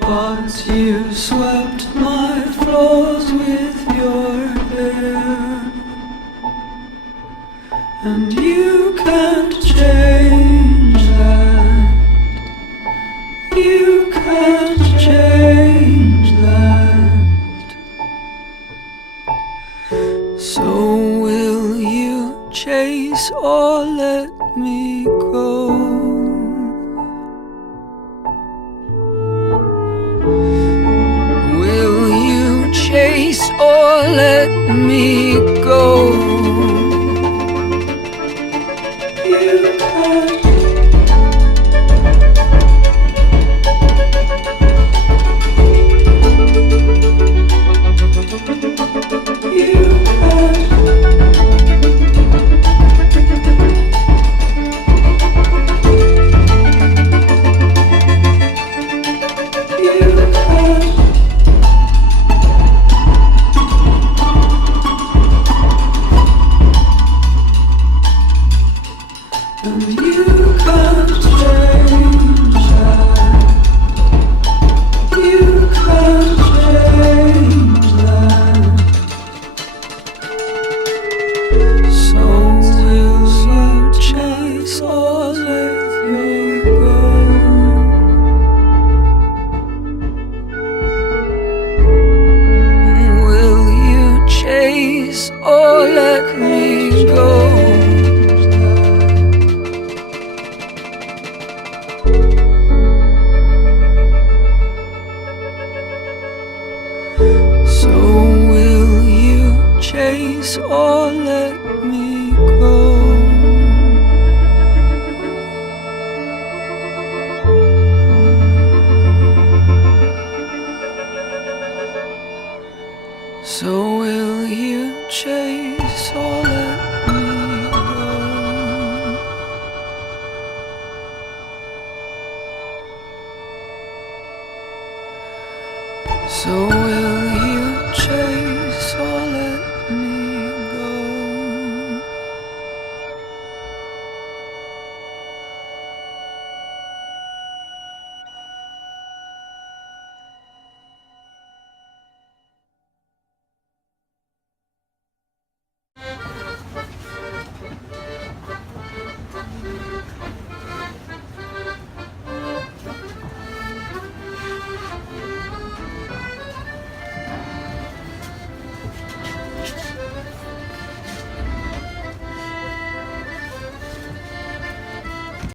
Once you swept my floors with your hair, and you can't change that. You can't change that. So will you chase or let me go? Chase or let me go. You can't. You can't. And you can't change that. You can't change that. So will you chase or let me go? Will you chase or let me go? So will you chase or let me go? So will you chase or let me go? So will